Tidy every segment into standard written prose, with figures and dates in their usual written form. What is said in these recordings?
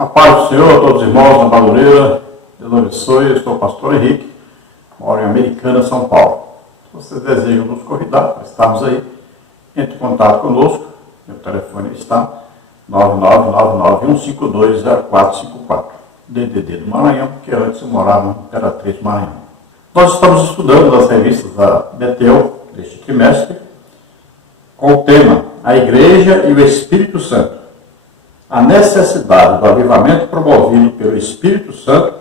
A paz do Senhor a todos os irmãos da Madureira. Deus abençoe. Eu sou o pastor Henrique, moro em Americana, São Paulo. Se vocês desejam nos convidar para estarmos aí, entre em contato conosco. Meu telefone está 99991520454. DDD do Maranhão, porque antes eu morava no Imperatriz Maranhão. Nós estamos estudando as revistas da Betel deste trimestre com o tema A Igreja e o Espírito Santo. A necessidade do avivamento promovido pelo Espírito Santo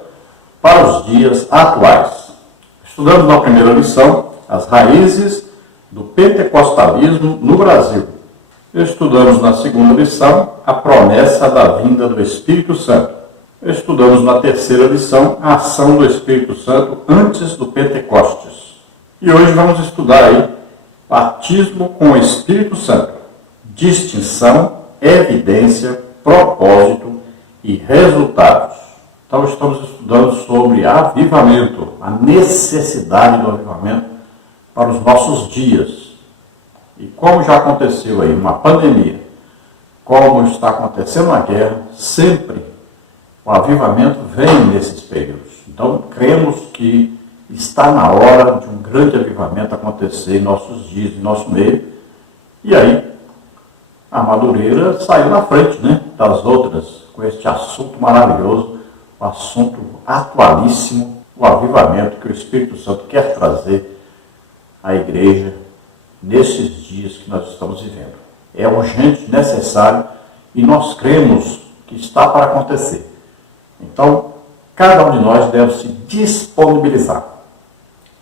para os dias atuais. Estudamos na primeira lição as raízes do pentecostalismo no Brasil. Estudamos na segunda lição a promessa da vinda do Espírito Santo. Estudamos na terceira lição a ação do Espírito Santo antes do Pentecostes. E hoje vamos estudar aí batismo com o Espírito Santo, distinção, evidência, propósito e resultados. Então estamos estudando sobre avivamento, a necessidade do avivamento para os nossos dias. E como já aconteceu aí uma pandemia, como está acontecendo uma guerra, sempre o avivamento vem nesses períodos. Então cremos que está na hora de um grande avivamento acontecer em nossos dias, em nosso meio. E aí a Madureira saiu na frente, das outras, com este assunto maravilhoso, um assunto atualíssimo, o avivamento que o Espírito Santo quer trazer à igreja nesses dias que nós estamos vivendo. É urgente, necessário, e nós cremos que está para acontecer. Então, cada um de nós deve se disponibilizar.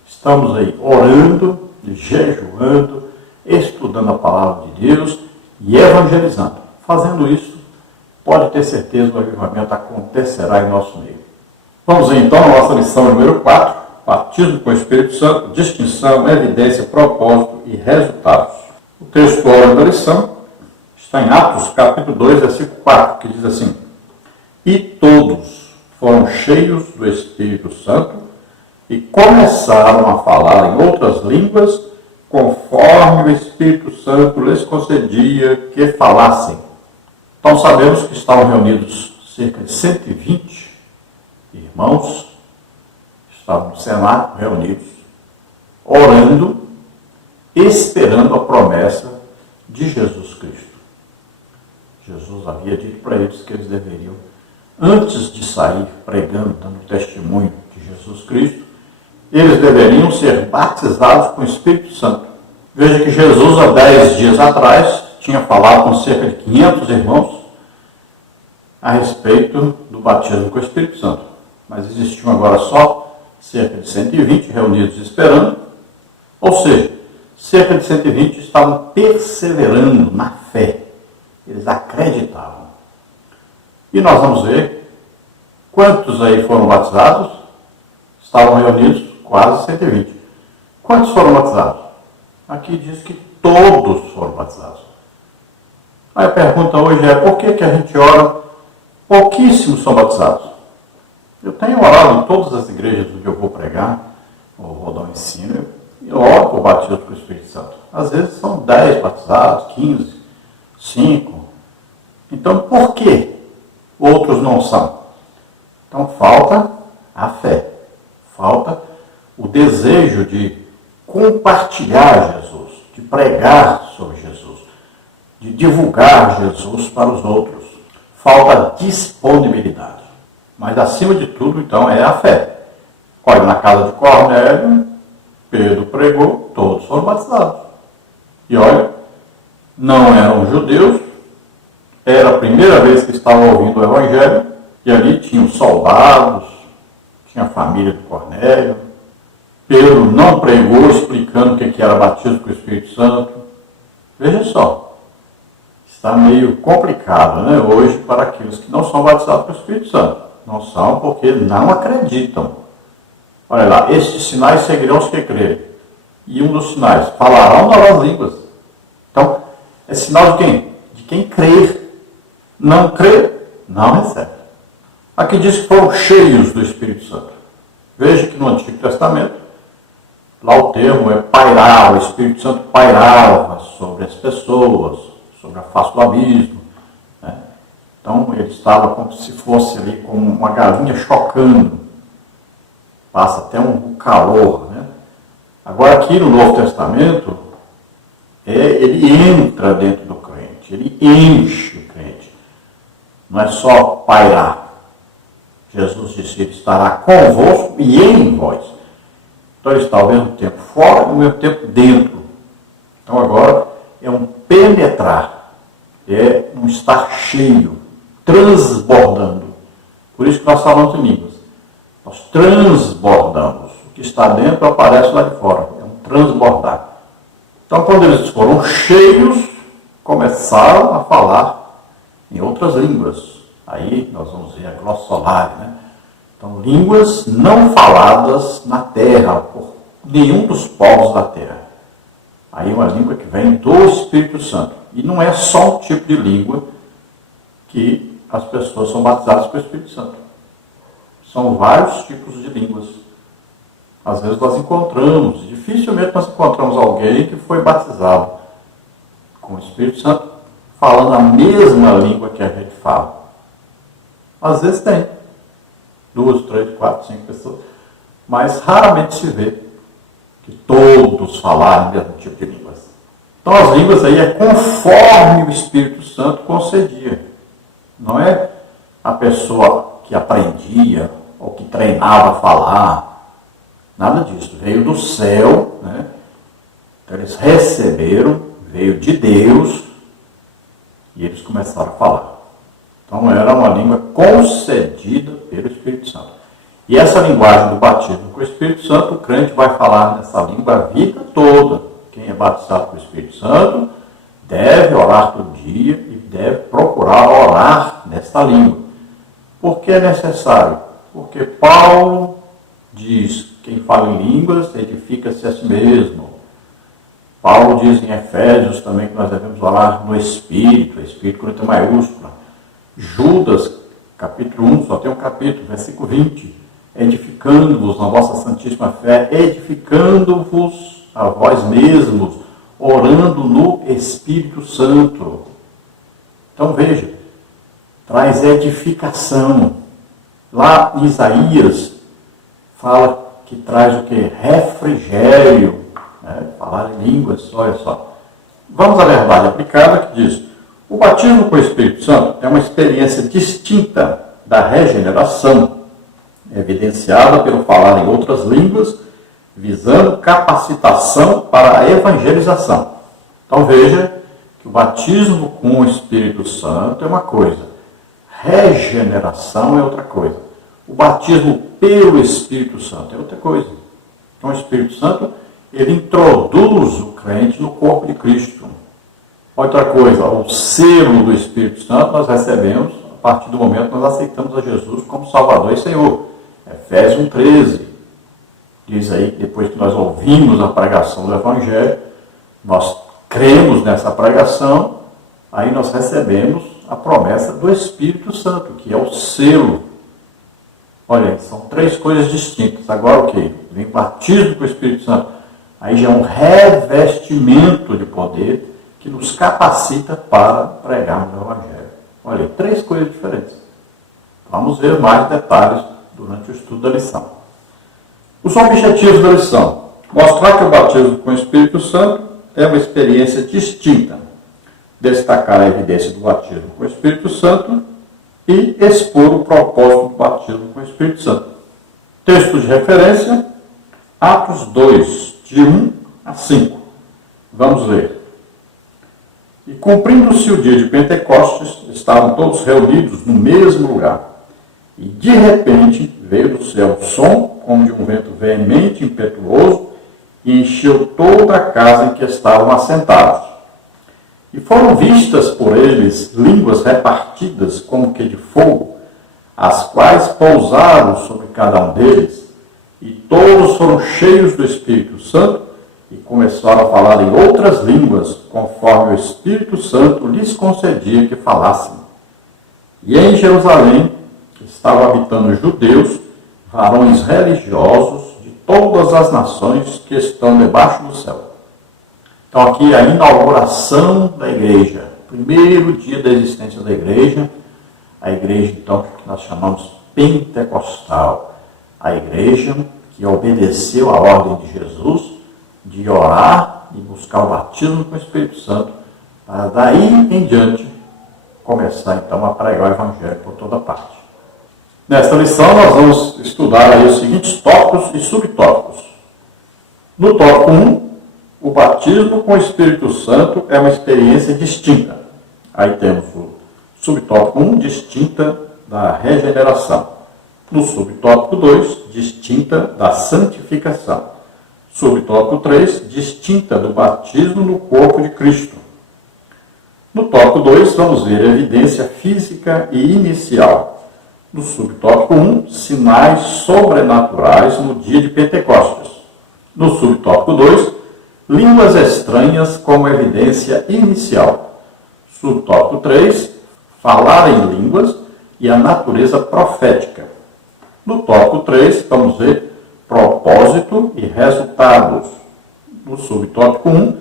Estamos aí orando, jejuando, estudando a palavra de Deus e evangelizando. Fazendo isso, pode ter certeza que o avivamento acontecerá em nosso meio. Vamos então à nossa lição número 4, batismo com o Espírito Santo, distinção, evidência, propósito e resultados. O texto áureo da lição está em Atos, capítulo 2, versículo 4, que diz assim: E todos foram cheios do Espírito Santo e começaram a falar em outras línguas, conforme o Espírito Santo lhes concedia que falassem. Então sabemos que estavam reunidos cerca de 120 irmãos, estavam no cenáculo reunidos, orando, esperando a promessa de Jesus Cristo. Jesus havia dito para eles que eles deveriam, antes de sair pregando, dando testemunho de Jesus Cristo, eles deveriam ser batizados com o Espírito Santo. Veja que Jesus, há 10 dias atrás, tinha falado com cerca de 500 irmãos a respeito do batismo com o Espírito Santo. Mas existiam agora só cerca de 120 reunidos esperando, ou seja, cerca de 120 estavam perseverando na fé. Eles acreditavam. E nós vamos ver quantos aí foram batizados. Estavam reunidos quase 120. Quantos foram batizados? Aqui diz que todos foram batizados. Aí a pergunta hoje é: por que a gente ora, pouquíssimos são batizados? Eu tenho orado em todas as igrejas onde eu vou pregar, ou vou dar um ensino, eu oro por batismo com o Espírito Santo. Às vezes são 10 batizados, 15, 5. Então por que outros não são? Então falta a fé. Falta o desejo de compartilhar Jesus, de pregar sobre Jesus, de divulgar Jesus para os outros. Falta disponibilidade. Mas acima de tudo, então, é a fé. Olha, na casa de Cornélio, Pedro pregou, todos foram batizados. E olha, não eram judeus, era a primeira vez que estavam ouvindo o Evangelho, e ali tinham soldados, tinha a família de Cornélio. Pedro não pregou explicando o que era batismo com o Espírito Santo. Veja só, está meio complicado, hoje para aqueles que não são batizados com o Espírito Santo. Não são porque não acreditam. Olha lá, estes sinais seguirão os que crerem. E um dos sinais, falarão novas línguas. Então, é sinal de quem? De quem crer. Não crer, não recebe. Aqui diz que foram cheios do Espírito Santo. Veja que no Antigo Testamento, lá o termo é pairar, o Espírito Santo pairava sobre as pessoas, sobre a face do abismo. Então ele estava como se fosse ali como uma galinha chocando. Passa até um calor, né? Agora aqui no Novo Testamento, ele entra dentro do crente, ele enche o crente. Não é só pairar. Jesus disse, ele estará convosco e em vós. Então ele está ao mesmo tempo fora e ao mesmo tempo dentro. Então agora é um penetrar, é um estar cheio, transbordando. Por isso que nós falamos em línguas. Nós transbordamos. O que está dentro aparece lá de fora. É um transbordar. Então quando eles foram cheios, começaram a falar em outras línguas. Aí nós vamos ver a glossolalia, né? Então, línguas não faladas na terra, por nenhum dos povos da terra. Aí uma língua que vem do Espírito Santo. E não é só um tipo de língua que as pessoas são batizadas com o Espírito Santo. São vários tipos de línguas. Às vezes nós encontramos, dificilmente nós encontramos alguém que foi batizado com o Espírito Santo falando a mesma língua que a gente fala. Às vezes tem 2, 3, 4, 5 pessoas, mas raramente se vê que todos falarem o mesmo tipo de línguas. Então as línguas aí é conforme o Espírito Santo concedia. Não é a pessoa que aprendia ou que treinava a falar. Nada disso. Veio do céu, né? Então eles receberam, veio de Deus e eles começaram a falar. Então era uma língua concedida pelo Espírito Santo. E essa linguagem do batismo com o Espírito Santo, o crente vai falar nessa língua a vida toda. Quem é batizado com o Espírito Santo deve orar todo dia e deve procurar orar nessa língua. Por que é necessário? Porque Paulo diz, quem fala em línguas edifica-se a si mesmo. Paulo diz em Efésios também que nós devemos orar no Espírito, Espírito com letra maiúscula. Judas, capítulo 1, só tem um capítulo, versículo 20. Edificando-vos na vossa santíssima fé, edificando-vos a vós mesmos, orando no Espírito Santo. Então veja, traz edificação. Lá em Isaías, fala que traz o que? Refrigério. Né? Falar em línguas, olha só. Vamos à verdade aplicada que diz: o batismo com o Espírito Santo é uma experiência distinta da regeneração, evidenciada pelo falar em outras línguas, visando capacitação para a evangelização. Então veja que o batismo com o Espírito Santo é uma coisa, regeneração é outra coisa. O batismo pelo Espírito Santo é outra coisa. Então o Espírito Santo, ele introduz o crente no corpo de Cristo. Outra coisa, o selo do Espírito Santo nós recebemos a partir do momento que nós aceitamos a Jesus como Salvador e Senhor. Efésios 1,13 diz aí que depois que nós ouvimos a pregação do Evangelho, nós cremos nessa pregação, aí nós recebemos a promessa do Espírito Santo, que é o selo. Olha aí, são três coisas distintas. Agora o que? Vem batismo com o Espírito Santo. Aí já é um revestimento de poder que nos capacita para pregar o Evangelho. Olha aí, três coisas diferentes. Vamos ver mais detalhes durante o estudo da lição. Os objetivos da lição: mostrar que o batismo com o Espírito Santo é uma experiência distinta, destacar a evidência do batismo com o Espírito Santo e expor o propósito do batismo com o Espírito Santo. Texto de referência, Atos 2, de 1 a 5. Vamos ler. E cumprindo-se o dia de Pentecostes, estavam todos reunidos no mesmo lugar. E de repente veio do céu o som, como de um vento veemente e impetuoso, e encheu toda a casa em que estavam assentados. E foram vistas por eles línguas repartidas como que de fogo, as quais pousaram sobre cada um deles, e todos foram cheios do Espírito Santo, e começaram a falar em outras línguas, conforme o Espírito Santo lhes concedia que falassem. E em Jerusalém estavam habitando judeus, varões religiosos de todas as nações que estão debaixo do céu. Então aqui é a inauguração da igreja, primeiro dia da existência da igreja, A igreja, então, que nós chamamos pentecostal. A igreja que obedeceu a ordem de Jesus de orar e buscar o batismo com o Espírito Santo, para daí em diante começar, então, a pregar o Evangelho por toda parte. Nesta lição, nós vamos estudar aí os seguintes tópicos e subtópicos. No tópico 1, o batismo com o Espírito Santo é uma experiência distinta. Aí temos o subtópico 1, distinta da regeneração. No subtópico 2, distinta da santificação. Subtópico 3, distinta do batismo no corpo de Cristo. No tópico 2, vamos ver evidência física e inicial. No subtópico 1, sinais sobrenaturais no dia de Pentecostes. No subtópico 2, línguas estranhas como evidência inicial. Subtópico 3, falar em línguas e a natureza profética. No tópico 3, vamos ver propósito e resultados. No subtópico 1,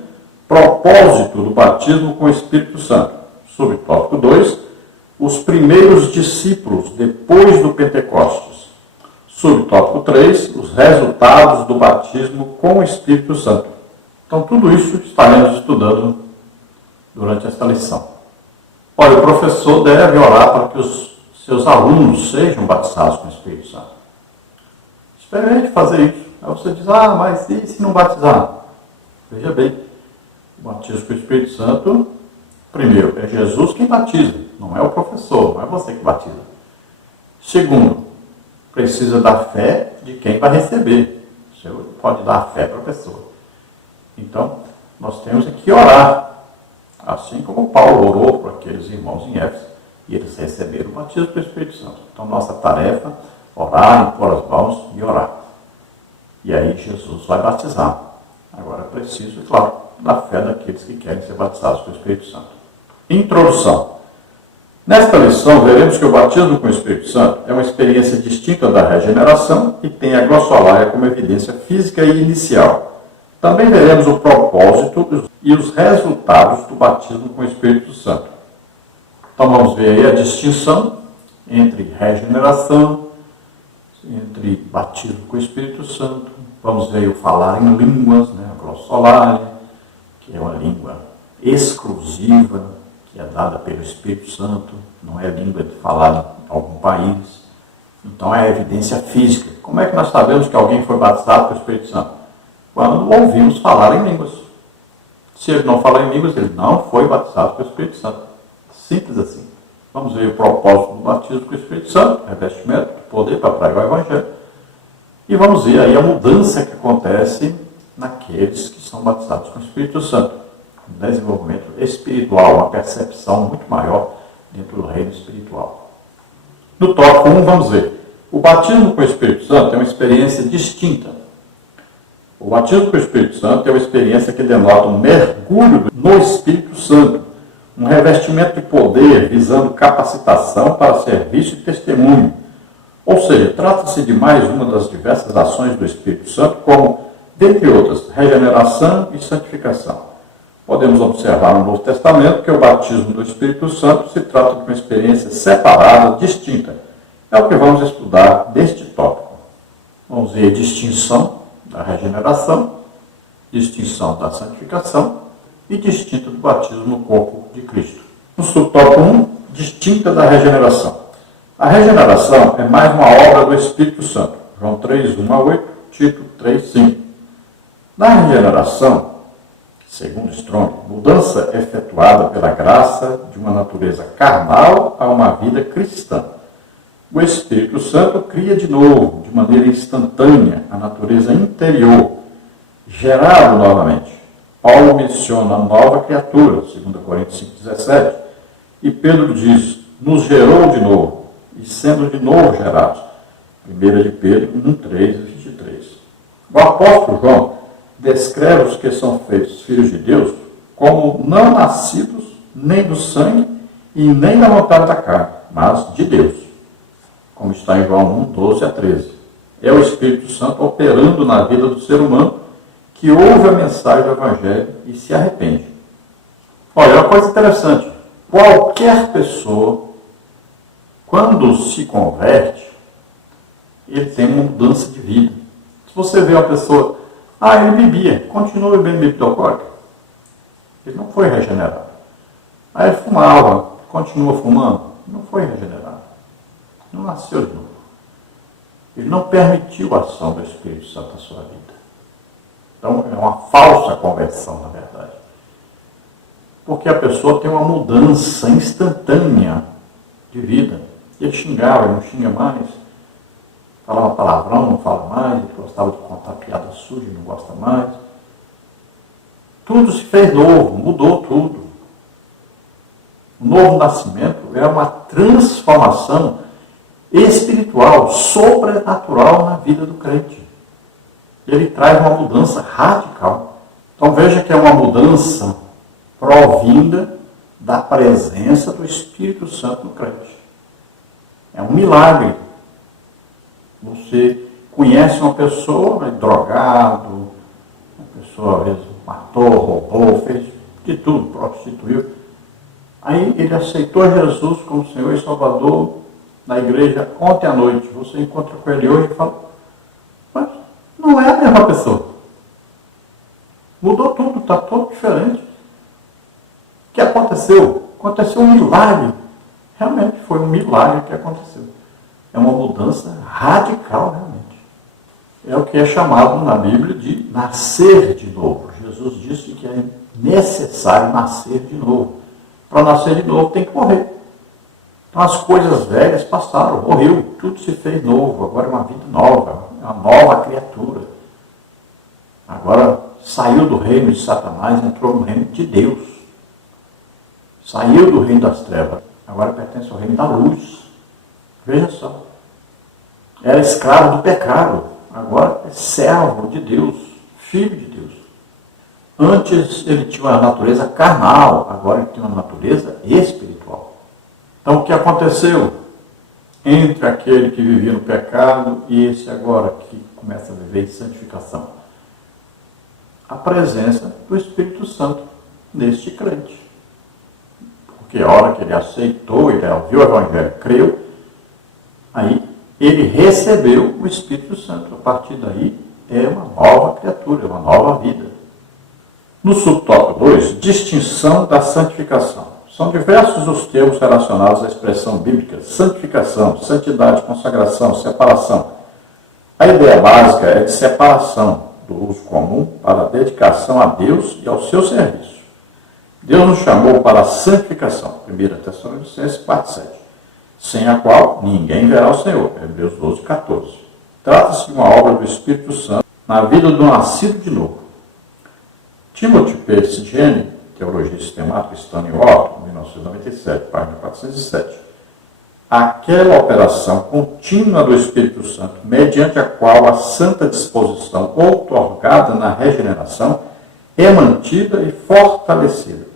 propósito do batismo com o Espírito Santo. Subtópico 2, os primeiros discípulos depois do Pentecostes. Subtópico 3, os resultados do batismo com o Espírito Santo. Então, tudo isso estaremos estudando durante esta lição. Olha, o professor deve orar para que os seus alunos sejam batizados com o Espírito Santo. Experimente fazer isso. Aí você diz, mas e se não batizar? Veja bem, o batismo com o Espírito Santo, primeiro, é Jesus quem batiza, não é o professor, não é você que batiza. Segundo, precisa da fé de quem vai receber. Você pode dar a fé para a pessoa. Então, nós temos que orar. Assim como Paulo orou por aqueles irmãos em Éfeso, e eles receberam o batismo do Espírito Santo. Então, nossa tarefa é orar, impor as mãos e orar. E aí Jesus vai batizar. Agora é preciso, claro, da fé daqueles que querem ser batizados com o Espírito Santo. Introdução. Nesta lição, veremos que o batismo com o Espírito Santo é uma experiência distinta da regeneração e tem a glossolalia como evidência física e inicial. Também veremos o propósito e os resultados do batismo com o Espírito Santo. Então vamos ver aí a distinção entre regeneração, entre batismo com o Espírito Santo. Vamos ver o falar em línguas, a glossolalia, que é uma língua exclusiva, que é dada pelo Espírito Santo, não é língua falada em algum país. Então é evidência física. Como é que nós sabemos que alguém foi batizado com o Espírito Santo? Quando ouvimos falar em línguas. Se ele não fala em línguas, ele não foi batizado com o Espírito Santo. Simples assim. Vamos ver o propósito do batismo com o Espírito Santo, revestimento, poder para pregar o Evangelho. E vamos ver aí a mudança que acontece naqueles que são batizados com o Espírito Santo. Um desenvolvimento espiritual, uma percepção muito maior dentro do reino espiritual. No tópico 1, vamos ver. O batismo com o Espírito Santo é uma experiência distinta. O batismo com o Espírito Santo é uma experiência que denota um mergulho no Espírito Santo, um revestimento de poder visando capacitação para serviço e testemunho. Ou seja, trata-se de mais uma das diversas ações do Espírito Santo, como, dentre outras, regeneração e santificação. Podemos observar no Novo Testamento que o batismo do Espírito Santo se trata de uma experiência separada, distinta. É o que vamos estudar neste tópico. Vamos ver a distinção da regeneração, distinção da santificação e distinta do batismo no corpo de Cristo. No subtópico 1, distinta da regeneração. A regeneração é mais uma obra do Espírito Santo. João 3, 1 a 8, Tito 3, 5. Na regeneração, segundo Strong, mudança efetuada pela graça de uma natureza carnal a uma vida cristã. O Espírito Santo cria de novo, de maneira instantânea, a natureza interior, gerado novamente. Paulo menciona a nova criatura, 2 Coríntios 5,17, e Pedro diz, nos gerou de novo, e sendo de novo gerados. 1 de Pedro 1, 3 e 23. O apóstolo João descreve os que são feitos filhos de Deus como não nascidos nem do sangue e nem da vontade da carne, mas de Deus. Como está em João 1, 12 a 13. É o Espírito Santo operando na vida do ser humano que ouve a mensagem do Evangelho e se arrepende. Olha, uma coisa interessante. Qualquer pessoa Quando se converte, ele tem uma mudança de vida. Se você vê uma pessoa, ele bebia, continua bebendo bebida alcoólica, ele não foi regenerado. Aí ele fumava, continua fumando, não foi regenerado. Não nasceu de novo. Ele não permitiu a ação do Espírito Santo na sua vida. Então, é uma falsa conversão, na verdade. Porque a pessoa tem uma mudança instantânea de vida. Ele xingava, ele não xinga mais. Falava palavrão, não fala mais. Ele gostava de contar piada suja, não gosta mais. Tudo se fez novo, mudou tudo. O novo nascimento é uma transformação espiritual, sobrenatural na vida do crente. Ele traz uma mudança radical. Então veja que é uma mudança provinda da presença do Espírito Santo no crente. É um milagre. Você conhece uma pessoa, drogado, uma pessoa às vezes matou, roubou, fez de tudo, prostituiu. Aí ele aceitou Jesus como Senhor e Salvador na igreja ontem à noite. Você encontra com ele hoje e fala, mas não é a mesma pessoa. Mudou tudo, está todo diferente. O que aconteceu? Aconteceu um milagre. Realmente foi um milagre que aconteceu. É uma mudança radical, realmente. É o que é chamado na Bíblia de nascer de novo. Jesus disse que é necessário nascer de novo. Para nascer de novo tem que morrer. Então as coisas velhas passaram, morreu, tudo se fez novo. Agora é uma vida nova, é uma nova criatura. Agora saiu do reino de Satanás, entrou no reino de Deus. Saiu do reino das trevas, agora pertence ao reino da luz. Veja só. Era escravo do pecado, agora é servo de Deus, filho de Deus. Antes ele tinha uma natureza carnal, agora ele tem uma natureza espiritual. Então o que aconteceu entre aquele que vivia no pecado e esse agora que começa a viver em santificação? A presença do Espírito Santo neste crente. Porque a hora que ele aceitou, ele ouviu o Evangelho, creu, aí ele recebeu o Espírito Santo. A partir daí é uma nova criatura, é uma nova vida. No subtópico 2, distinção da santificação. São diversos os termos relacionados à expressão bíblica santificação, santidade, consagração, separação. A ideia básica é de separação do uso comum para a dedicação a Deus e ao seu serviço. Deus nos chamou para a santificação, 1 Tessalonicenses 4:7, sem a qual ninguém verá o Senhor, Hebreus 12:14. Trata-se de uma obra do Espírito Santo na vida do nascido de novo. Timothy P. Sigene, Teologia Sistemática, Stanley Orton, 1997, página 407. Aquela operação contínua do Espírito Santo, mediante a qual a santa disposição outorgada na regeneração é mantida e fortalecida.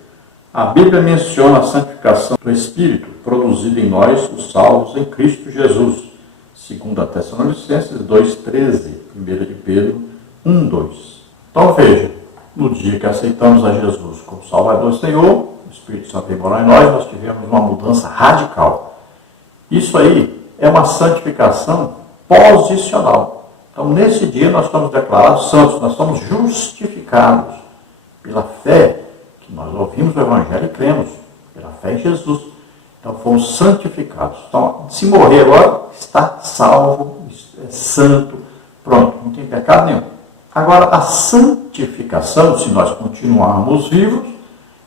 A Bíblia menciona a santificação do Espírito, produzida em nós, os salvos em Cristo Jesus. 2 Tessalonicenses 2:13, 1 de Pedro 1:2. Então veja, no dia que aceitamos a Jesus como Salvador e Senhor, o Espírito Santo veio morar em nós tivemos uma mudança radical. Isso aí é uma santificação posicional. Então, nesse dia, nós estamos declarados santos, nós somos justificados pela fé que nós ouvimos o Evangelho e cremos, pela fé em Jesus. Então, fomos santificados. Então, se morrer agora, está salvo, é santo, pronto, não tem pecado nenhum. Agora, a santificação, se nós continuarmos vivos,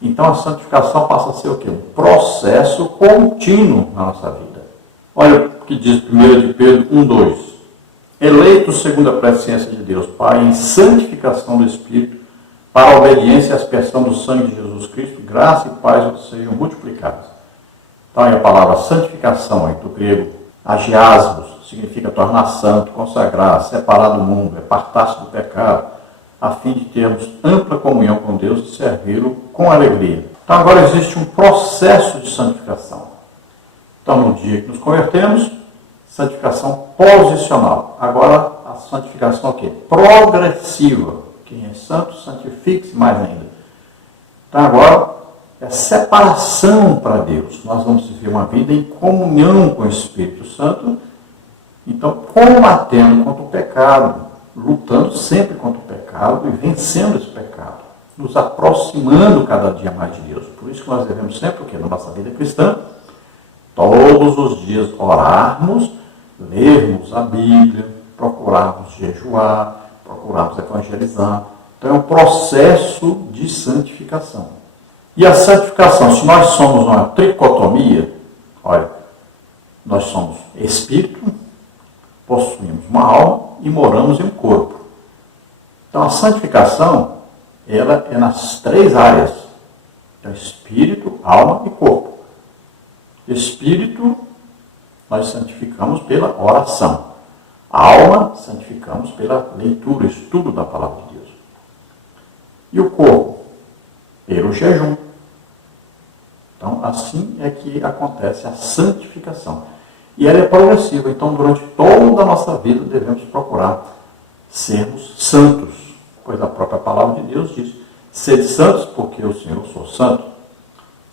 então a santificação passa a ser o quê? Um processo contínuo na nossa vida. Olha o que diz 1 de Pedro 1:2. Eleitos segundo a presciência de Deus, Pai, em santificação do Espírito, para a obediência e a aspersão do sangue de Jesus Cristo, graça e paz sejam multiplicadas. Então, aí a palavra santificação, aí do grego, agiasmos, significa tornar santo, consagrar, separar do mundo, apartar-se do pecado, a fim de termos ampla comunhão com Deus e servi-lo com alegria. Então, agora existe um processo de santificação. Então, no dia que nos convertemos, santificação posicional. Agora, a santificação o quê? Progressiva. Quem é santo, santifique-se mais ainda. Então, agora, é a separação para Deus. Nós vamos viver uma vida em comunhão com o Espírito Santo, então combatendo contra o pecado, lutando sempre contra o pecado e vencendo esse pecado, nos aproximando cada dia mais de Deus. Por isso que nós devemos sempre, o que na nossa vida cristã, todos os dias orarmos, lermos a Bíblia, procurarmos jejuar, procurarmos evangelizar. Então é um processo de santificação. E a santificação, se nós somos uma tricotomia, olha, nós somos espírito, possuímos uma alma e moramos em um corpo. Então a santificação, ela é nas três áreas. Então espírito, alma e corpo. Espírito, nós santificamos pela oração. Alma, santificamos pela leitura, estudo da palavra de Deus. E o corpo? Pelo jejum. Então, assim é que acontece a santificação. E ela é progressiva. Então, durante toda a nossa vida, devemos procurar sermos santos. Pois a própria palavra de Deus diz: sede santos, porque o Senhor sou santo.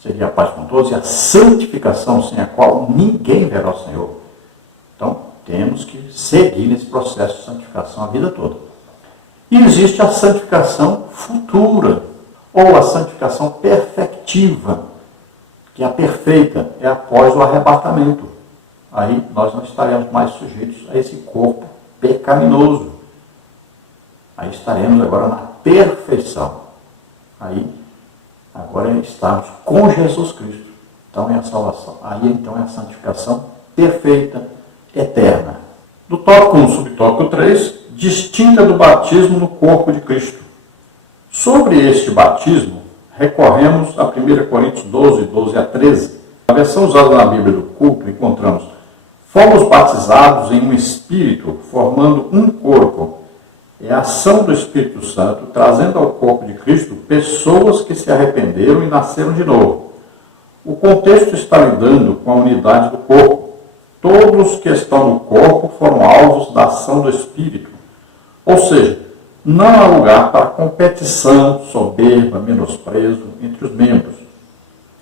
Seria a paz com todos e a santificação, sem a qual ninguém verá o Senhor. Então, temos que seguir nesse processo de santificação a vida toda. E existe a santificação futura, ou a santificação perfectiva, que é a perfeita, é após o arrebatamento. Aí nós não estaremos mais sujeitos a esse corpo pecaminoso. Aí estaremos agora na perfeição. Aí, agora estamos com Jesus Cristo. Então é a salvação. Aí então é a santificação perfeita, eterna. Do tópico 1, subtópico 3, distinta do batismo no corpo de Cristo. Sobre este batismo, recorremos a 1 Coríntios 12, 12 a 13. Na versão usada na Bíblia do culto, encontramos: fomos batizados em um Espírito, formando um corpo. É a ação do Espírito Santo, trazendo ao corpo de Cristo pessoas que se arrependeram e nasceram de novo. O contexto está lidando com a unidade do corpo. Todos que estão no corpo foram alvos da ação do Espírito. Ou seja, não há lugar para competição, soberba, menosprezo entre os membros.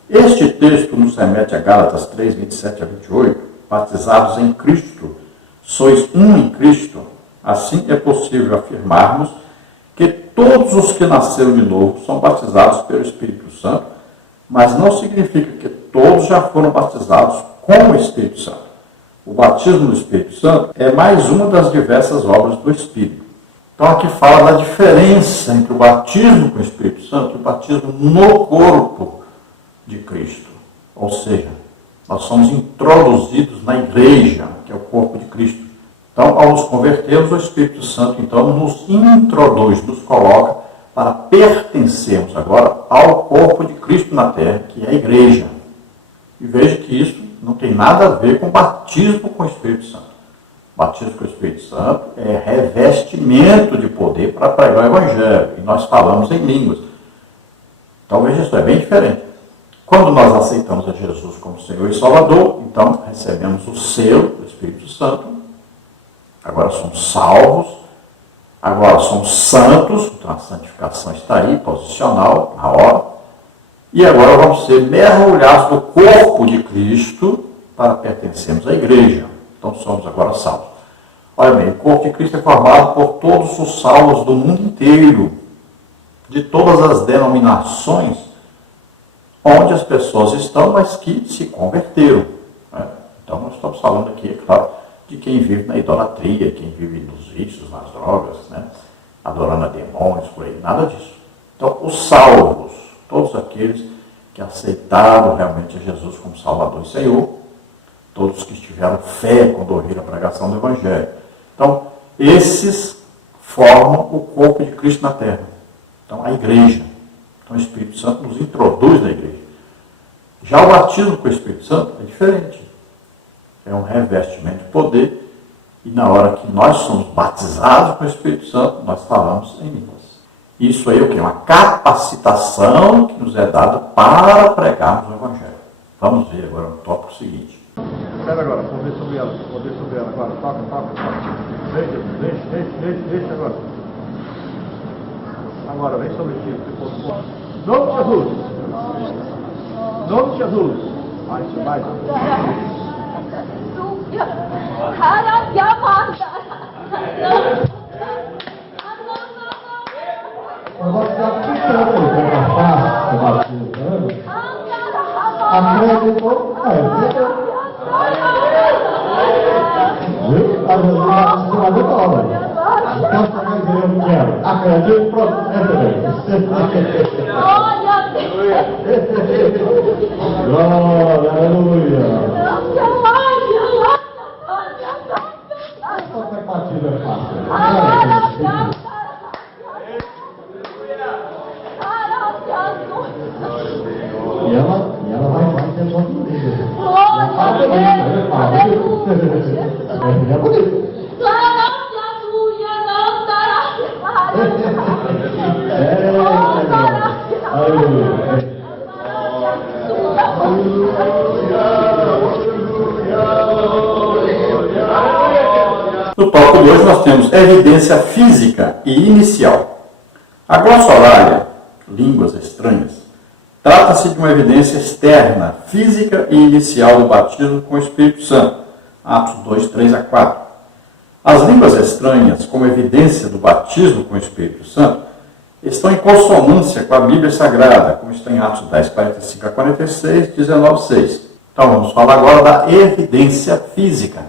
Este texto nos remete a Gálatas 3, 27 a 28, batizados em Cristo, sois um em Cristo. Assim é possível afirmarmos que todos os que nasceram de novo são batizados pelo Espírito Santo, mas não significa que todos já foram batizados com o Espírito Santo. O batismo do Espírito Santo é mais uma das diversas obras do Espírito. Então aqui fala da diferença entre o batismo com o Espírito Santo e o batismo no corpo de Cristo. Ou seja, nós somos introduzidos na igreja, que é o corpo de Cristo. Então, ao nos convertermos, o Espírito Santo então nos introduz, nos coloca para pertencermos agora ao corpo de Cristo na terra, que é a igreja. E veja que isso não tem nada a ver com batismo com o Espírito Santo. Batismo com o Espírito Santo é revestimento de poder para pregar o Evangelho. E nós falamos em línguas. Então, veja, isso é bem diferente. Quando nós aceitamos a Jesus como Senhor e Salvador, então recebemos o selo do Espírito Santo. Agora somos salvos. Agora somos santos. Então a santificação está aí, posicional, na hora. E agora vamos ser mergulhados no corpo de Cristo para pertencermos à igreja. Então somos agora salvos. Olha bem, o corpo de Cristo é formado por todos os salvos do mundo inteiro, de todas as denominações onde as pessoas estão, mas que se converteram. Né? Então nós estamos falando aqui, é claro, de quem vive na idolatria, quem vive nos vícios, nas drogas, né? Adorando a demônios, por aí, nada disso. Então os salvos, todos aqueles que aceitaram realmente a Jesus como Salvador e Senhor, todos que tiveram fé quando ouviram a pregação do Evangelho. Então, esses formam o corpo de Cristo na terra. Então, a igreja. Então, o Espírito Santo nos introduz na igreja. Já o batismo com o Espírito Santo é diferente. É um revestimento de poder. E na hora que nós somos batizados com o Espírito Santo, nós falamos em línguas. Isso aí é o quê? Uma capacitação que nos é dada para pregarmos o Evangelho. Vamos ver agora no tópico seguinte. Espera agora, vou ver sobre ela. Agora. Toca. Deixa agora. Agora, vem sobre ti. Nome de Jesus. Em nome de Jesus. Mais. Agora já ficando aí, pela face do batismo, acreditou, viu? A Jesus batizou a vitória. Então você vai dizer, eu quero. Acredito, pronto, glória, aleluia. Só que a partida é fácil. E ela vai ter só que liga. É bonito. No tópico 2 nós temos evidência física e inicial. A glossolalia, línguas estranhas, trata-se de uma evidência externa, física e inicial do batismo com o Espírito Santo. Atos 2, 3 a 4. As línguas estranhas, como evidência do batismo com o Espírito Santo, estão em consonância com a Bíblia Sagrada, como está em Atos 10, 45 a 46, 19, 6. Então vamos falar agora da evidência física,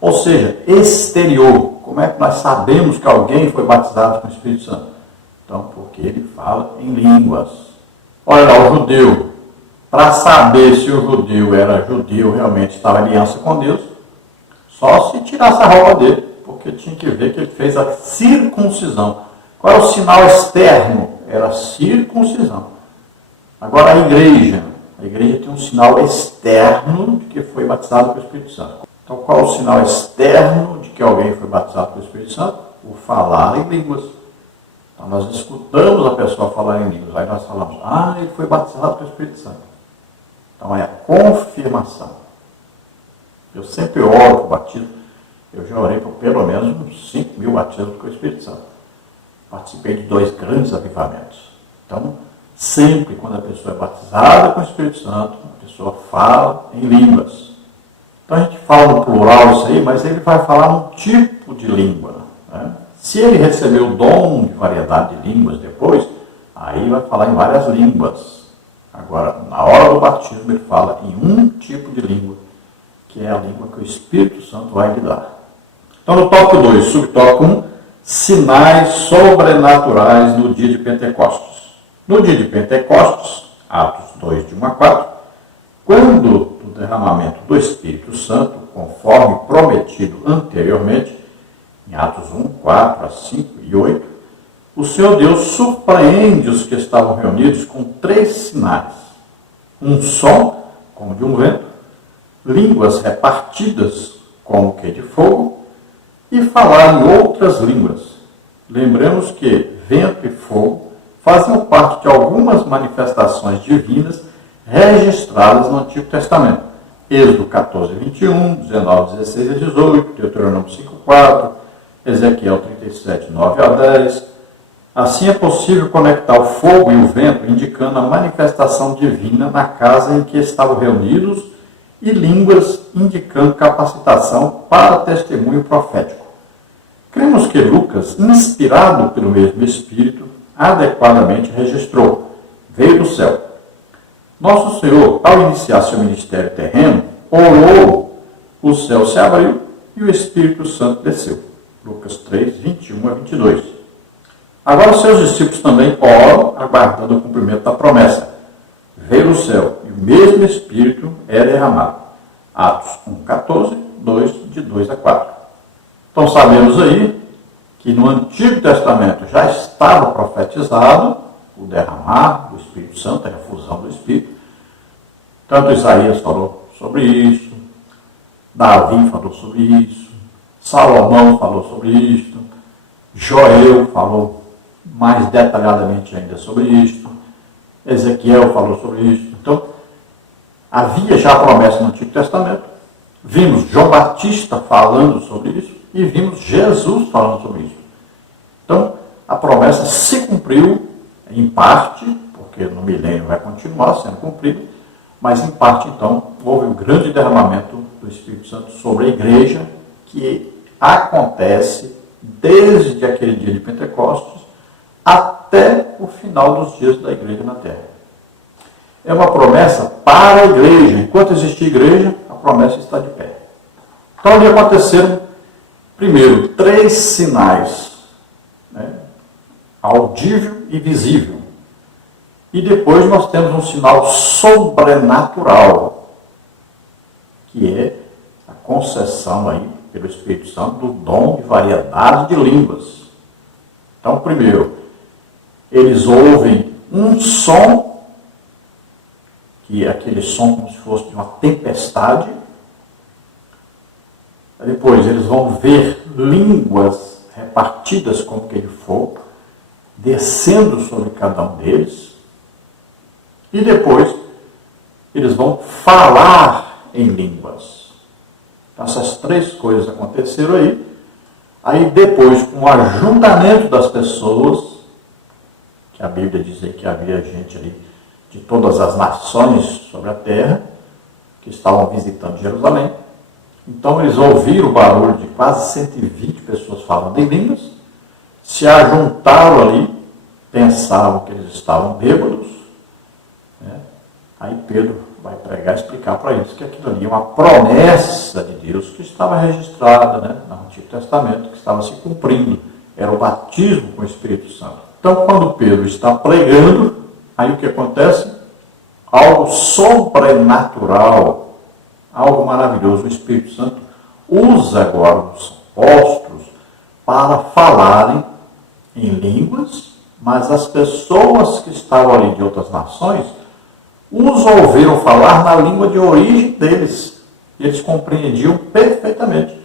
ou seja, exterior. Como é que nós sabemos que alguém foi batizado com o Espírito Santo? Então, porque ele fala em línguas. Olha lá, o judeu, para saber se o judeu era judeu, realmente estava em aliança com Deus, só se tirasse a roupa dele, porque tinha que ver que ele fez a circuncisão. Qual é o sinal externo? Era a circuncisão. Agora a igreja tem um sinal externo de que foi batizado com o Espírito Santo. Então qual é o sinal externo de que alguém foi batizado com o Espírito Santo? O falar em línguas. Então nós escutamos a pessoa falar em línguas, aí nós falamos, ele foi batizado com o Espírito Santo. Então é a confirmação. Eu sempre oro por batismo, eu já orei por pelo menos uns 5.000 batismos com o Espírito Santo. Participei de 2 grandes avivamentos. Então, sempre quando a pessoa é batizada com o Espírito Santo, a pessoa fala em línguas. Então a gente fala no plural isso aí, mas ele vai falar um tipo de língua, né? Se ele recebeu o dom de variedade de línguas depois, aí vai falar em várias línguas. Agora, na hora do batismo, ele fala em um tipo de língua, que é a língua que o Espírito Santo vai lhe dar. Então, no tópico 2, subtópico 1, sinais sobrenaturais no dia de Pentecostes. No dia de Pentecostes, Atos 2, de 1 a 4, quando o derramamento do Espírito Santo, conforme prometido anteriormente, em Atos 1, 4 a 5 e 8, o Senhor Deus surpreende os que estavam reunidos com 3 sinais. Um som, como de um vento, línguas repartidas, como que de fogo, e falar em outras línguas. Lembremos que vento e fogo faziam parte de algumas manifestações divinas registradas no Antigo Testamento. Êxodo 14, 21, 19, 16 a 18, Deuteronômio 5, 4, Ezequiel 37, 9 a 10. Assim é possível conectar o fogo e o vento, indicando a manifestação divina na casa em que estavam reunidos, e línguas, indicando capacitação para testemunho profético. Cremos que Lucas, inspirado pelo mesmo Espírito, adequadamente registrou: veio do céu. Nosso Senhor, ao iniciar seu ministério terreno, orou, o céu se abriu e o Espírito Santo desceu. Lucas 3, 21 a 22. Agora seus discípulos também oram, aguardando o cumprimento da promessa. Veio do céu e o mesmo Espírito é derramado. Atos 1, 14, 2, de 2 a 4. Então sabemos aí que no Antigo Testamento já estava profetizado o derramar do Espírito Santo, a efusão do Espírito. Tanto Isaías falou sobre isso, Davi falou sobre isso, Salomão falou sobre isso, Joel falou mais detalhadamente ainda sobre isso, Ezequiel falou sobre isso. Então, havia já a promessa no Antigo Testamento, vimos João Batista falando sobre isso e vimos Jesus falando sobre isso. Então, a promessa se cumpriu em parte, porque no milênio vai continuar sendo cumprida, Mas, em parte, então, houve um grande derramamento do Espírito Santo sobre a igreja, que acontece desde aquele dia de Pentecostes até o final dos dias da igreja na terra. É uma promessa para a igreja. Enquanto existir igreja, a promessa está de pé. Então, ali aconteceram, primeiro, 3 sinais, né? Audível e visível. E depois nós temos um sinal sobrenatural, que é a concessão aí pelo Espírito Santo do dom de variedade de línguas. Então, primeiro, eles ouvem um som, que é aquele som como se fosse de uma tempestade. Depois, eles vão ver línguas repartidas como que de fogo, descendo sobre cada um deles. E depois, eles vão falar em línguas. Então, essas 3 coisas aconteceram aí. Aí depois, com o ajuntamento das pessoas, que a Bíblia diz aí que havia gente ali de todas as nações sobre a terra, que estavam visitando Jerusalém. Então eles ouviram o barulho de quase 120 pessoas falando em línguas, se ajuntaram ali, pensavam que eles estavam bêbados, né? Aí Pedro vai pregar e explicar para eles que aquilo ali é uma promessa de Deus que estava registrada, né, no Antigo Testamento, que estava se cumprindo. Era o batismo com o Espírito Santo. Então, quando Pedro está pregando, aí o que acontece? Algo sobrenatural, algo maravilhoso. O Espírito Santo usa agora os apóstolos para falarem em línguas, mas as pessoas que estavam ali de outras nações os ouviram falar na língua de origem deles. E eles compreendiam perfeitamente. O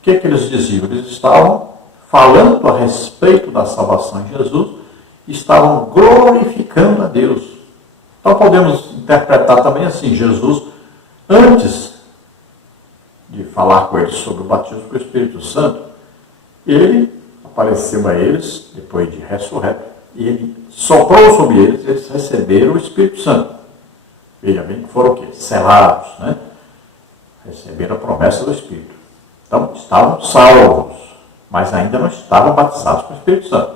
que eles diziam? Eles estavam falando a respeito da salvação em Jesus, estavam glorificando a Deus. Então podemos interpretar também assim: Jesus, antes de falar com eles sobre o batismo com o Espírito Santo, ele apareceu a eles, depois de ressurreto, e ele soprou sobre eles, eles receberam o Espírito Santo. Veja bem que foram o quê? Selados, né? Receberam a promessa do Espírito. Então, estavam salvos, mas ainda não estavam batizados com o Espírito Santo.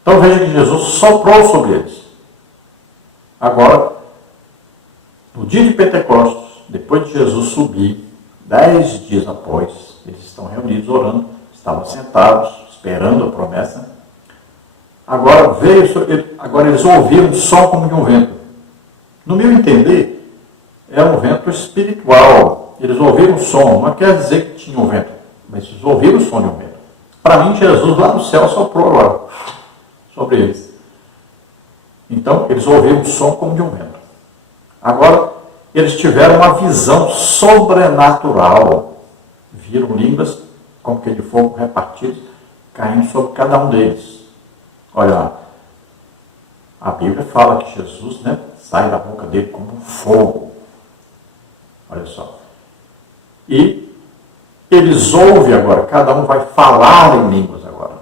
Então, veja que Jesus soprou sobre eles. Agora, no dia de Pentecostes, depois de Jesus subir, 10 dias após, eles estão reunidos orando, estavam sentados, esperando a promessa. Agora eles ouviram um som como de um vento. No meu entender, é um vento espiritual. Eles ouviram o som, não quer dizer que tinha um vento, mas eles ouviram o som de um vento. Para mim, Jesus lá no céu soprou agora sobre eles. Então, eles ouviram o som como de um vento. Agora, eles tiveram uma visão sobrenatural. Viram línguas como que de fogo repartidas, caindo sobre cada um deles. Olha lá, a Bíblia fala que Jesus, né, sai da boca dele como um fogo. Olha só. E eles ouvem agora, cada um vai falar em línguas agora.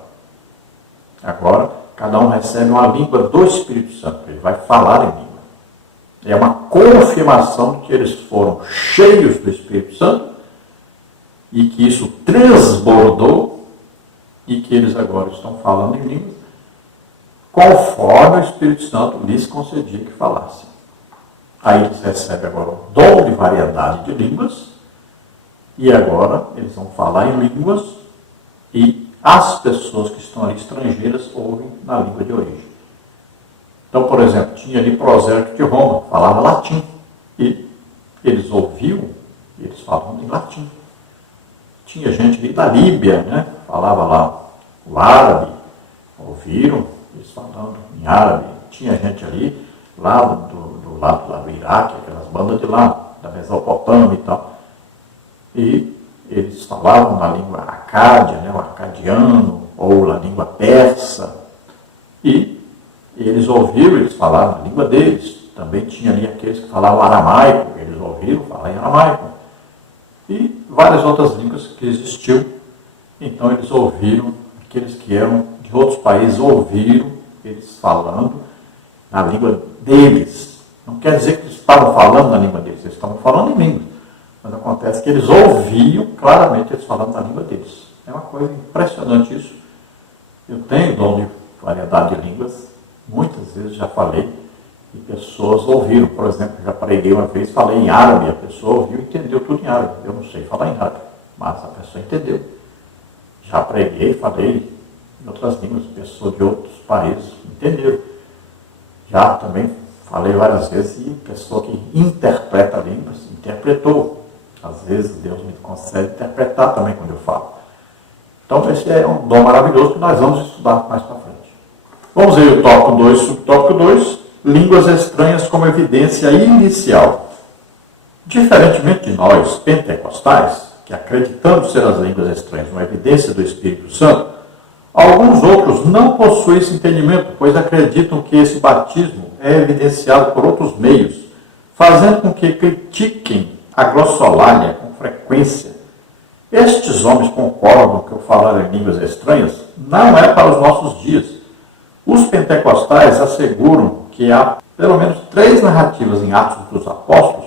Agora, cada um recebe uma língua do Espírito Santo, ele vai falar em língua. É uma confirmação de que eles foram cheios do Espírito Santo e que isso transbordou e que eles agora estão falando em línguas conforme o Espírito Santo lhes concedia que falassem. Aí eles recebem agora o dom de variedade de línguas, e agora eles vão falar em línguas, e as pessoas que estão ali estrangeiras ouvem na língua de origem. Então, por exemplo, tinha ali prosélito de Roma, falava latim, e eles ouviam, e eles falavam em latim. Tinha gente ali da Líbia, né, falava lá o árabe, ouviram eles falando em árabe. Tinha gente ali lá do lado lá do Iraque, aquelas bandas de lá, da Mesopotâmia e tal. E eles falavam na língua acádia, né, o acadiano, ou na língua persa. E eles ouviram, eles falaram na língua deles. Também tinha ali aqueles que falavam aramaico, eles ouviram falar em aramaico. E várias outras línguas que existiam. Então eles ouviram, aqueles que eram de outros países ouviram eles falando na língua deles. Não quer dizer que eles estavam falando na língua deles, eles estavam falando em língua. Mas acontece que eles ouviam claramente eles falando na língua deles. É uma coisa impressionante isso. Eu tenho dom de variedade de línguas, muitas vezes já falei, e pessoas ouviram. Por exemplo, já preguei uma vez, falei em árabe, a pessoa ouviu e entendeu tudo em árabe. Eu não sei falar em árabe, mas a pessoa entendeu. Já preguei, falei em outras línguas, pessoas de outros países entenderam. Já também falei várias vezes e pessoa que interpreta línguas, interpretou. Às vezes Deus me concede interpretar também quando eu falo. Então esse é um dom maravilhoso que nós vamos estudar mais para frente. Vamos ver o tópico 2, subtópico 2, línguas estranhas como evidência inicial. Diferentemente de nós, pentecostais, que acreditamos ser as línguas estranhas uma evidência do Espírito Santo, alguns outros não possuem esse entendimento, pois acreditam que esse batismo é evidenciado por outros meios, fazendo com que critiquem a glossolalia com frequência. Estes homens concordam que o falar em línguas estranhas não é para os nossos dias. Os pentecostais asseguram que há pelo menos 3 narrativas em Atos dos Apóstolos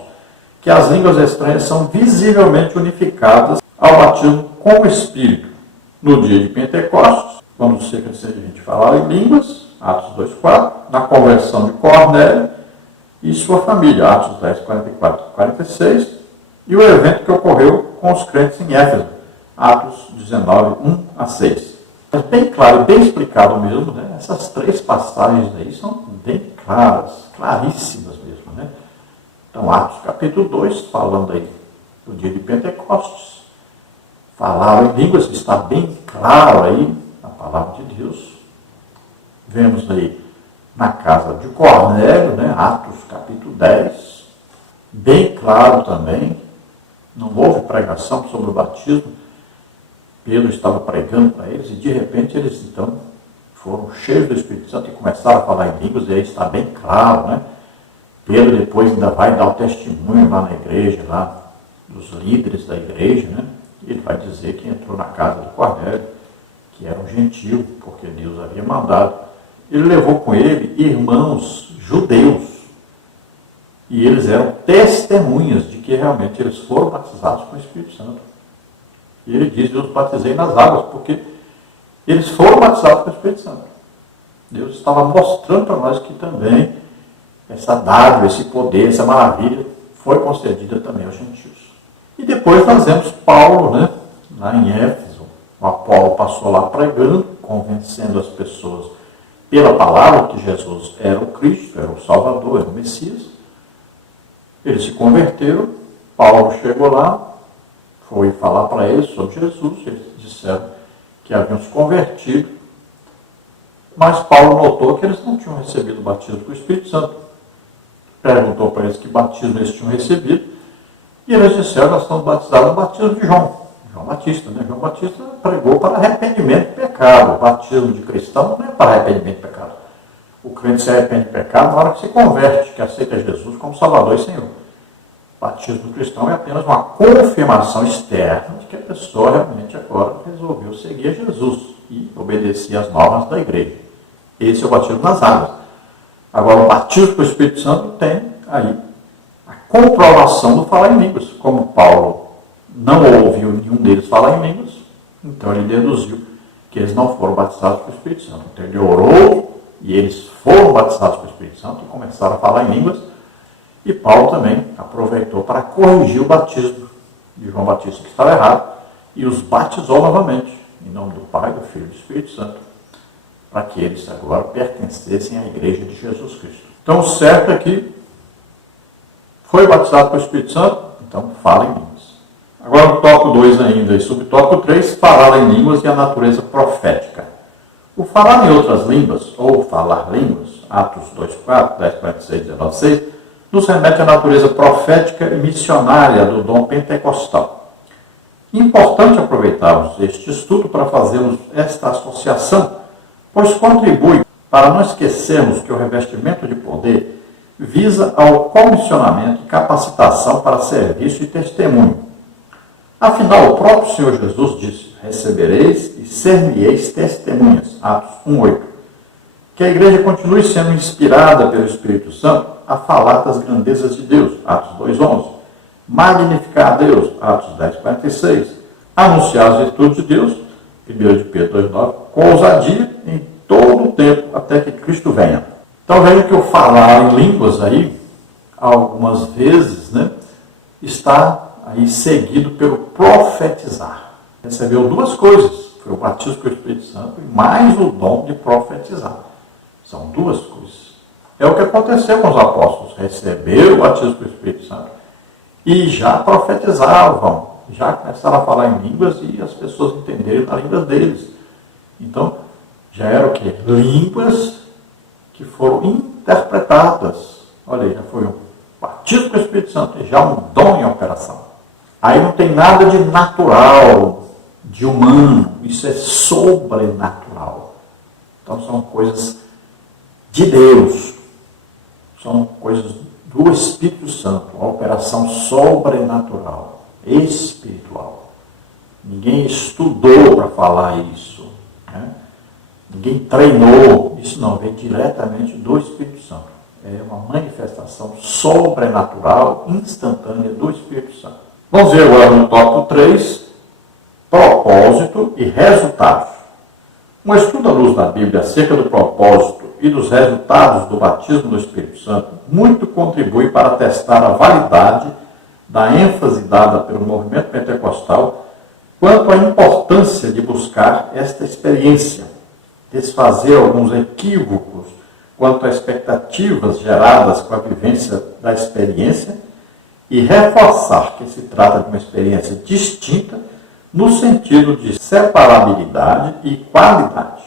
que as línguas estranhas são visivelmente unificadas ao batismo com o Espírito. No dia de Pentecostes, quando cerca de 120 falaram em línguas, Atos 2:4, na conversão de Cornélio e sua família, Atos 10:44 e 46, e o evento que ocorreu com os crentes em Éfeso, Atos 19:1 a 6. Mas bem claro, bem explicado mesmo, né? Essas 3 passagens aí são bem claras, claríssimas mesmo, né? Então, Atos capítulo 2, falando aí do dia de Pentecostes, falaram em línguas, está bem claro aí na palavra de Deus. Vemos aí na casa de Cornélio, né? Atos capítulo 10, bem claro também. Não houve pregação sobre o batismo. Pedro estava pregando para eles e de repente eles então foram cheios do Espírito Santo e começaram a falar em línguas, e aí está bem claro, né? Pedro depois ainda vai dar o testemunho lá na igreja, lá dos líderes da igreja, né? E ele vai dizer que entrou na casa de Cornélio, que era um gentil, porque Deus havia mandado. Ele levou com ele irmãos judeus, e eles eram testemunhas de que realmente eles foram batizados com o Espírito Santo. E ele diz: eu os batizei nas águas, porque eles foram batizados com o Espírito Santo. Deus estava mostrando para nós que também essa dádiva, esse poder, essa maravilha foi concedida também aos gentios. E depois nós vemos Paulo, né, lá em Éfeso. O Apolo passou lá pregando, convencendo as pessoas pela palavra que Jesus era o Cristo, era o Salvador, era o Messias. Eles se converteram, Paulo chegou lá, foi falar para eles sobre Jesus, eles disseram que haviam se convertido, mas Paulo notou que eles não tinham recebido o batismo do Espírito Santo. Perguntou para eles que batismo eles tinham recebido, e eles disseram: nós estamos batizados no batismo de João Batista, né? João Batista pregou para arrependimento de pecado. O batismo de cristão não é para arrependimento de pecado. O crente se arrepende de pecado na hora que se converte, que aceita Jesus como Salvador e Senhor. O batismo do cristão é apenas uma confirmação externa de que a pessoa realmente agora resolveu seguir a Jesus e obedecer às normas da igreja. Esse é o batismo nas águas. Agora, o batismo com o Espírito Santo tem aí a comprovação do falar em línguas. Como Paulo não ouviu nenhum deles falar em línguas, então ele deduziu que eles não foram batizados com o Espírito Santo. Então ele orou e eles foram batizados com o Espírito Santo e começaram a falar em línguas. E Paulo também aproveitou para corrigir o batismo de João Batista, que estava errado, e os batizou novamente, em nome do Pai, do Filho e do Espírito Santo, para que eles agora pertencessem à igreja de Jesus Cristo. Então, o certo é que foi batizado com o Espírito Santo, então fala em línguas. Agora, no tópico 2 ainda, e subtópico 3, falar em línguas e a natureza profética. O falar em outras línguas, ou falar línguas, Atos 2:4, 10:46, 19:6, nos remete à natureza profética e missionária do dom pentecostal. Importante aproveitarmos este estudo para fazermos esta associação, pois contribui para não esquecermos que o revestimento de poder visa ao comissionamento e capacitação para serviço e testemunho. Afinal, o próprio Senhor Jesus disse: recebereis e ser-me-eis testemunhas, Atos 1:8. Que a igreja continue sendo inspirada pelo Espírito Santo a falar das grandezas de Deus, Atos 2:11. Magnificar a Deus, Atos 10:46. Anunciar as virtudes de Deus, 1 de Pedro 2:9, com ousadia em todo o tempo até que Cristo venha. Então veja que o falar em línguas aí, algumas vezes, está aí seguido pelo profetizar. Recebeu duas coisas, foi o batismo com o Espírito Santo e mais o dom de profetizar. São duas coisas. É o que aconteceu com os apóstolos. Receberam o batismo com o Espírito Santo e já profetizavam, já começaram a falar em línguas e as pessoas entenderam a língua deles. Então, já era o quê? Línguas que foram interpretadas. Olha aí, já foi um batismo com o Espírito Santo e já um dom em operação. Aí não tem nada de natural, de humano. Isso é sobrenatural. Então são coisas de Deus. São coisas do Espírito Santo. Uma operação sobrenatural, espiritual. Ninguém estudou para falar isso. Ninguém treinou. Isso não, vem diretamente do Espírito Santo. É uma manifestação sobrenatural, instantânea do Espírito Santo. Vamos ver agora no tópico 3, propósito e resultados. Um estudo à luz da Bíblia acerca do propósito e dos resultados do batismo do Espírito Santo muito contribui para testar a validade da ênfase dada pelo movimento pentecostal quanto à importância de buscar esta experiência, desfazer alguns equívocos quanto a expectativas geradas com a vivência da experiência e reforçar que se trata de uma experiência distinta no sentido de separabilidade e qualidade.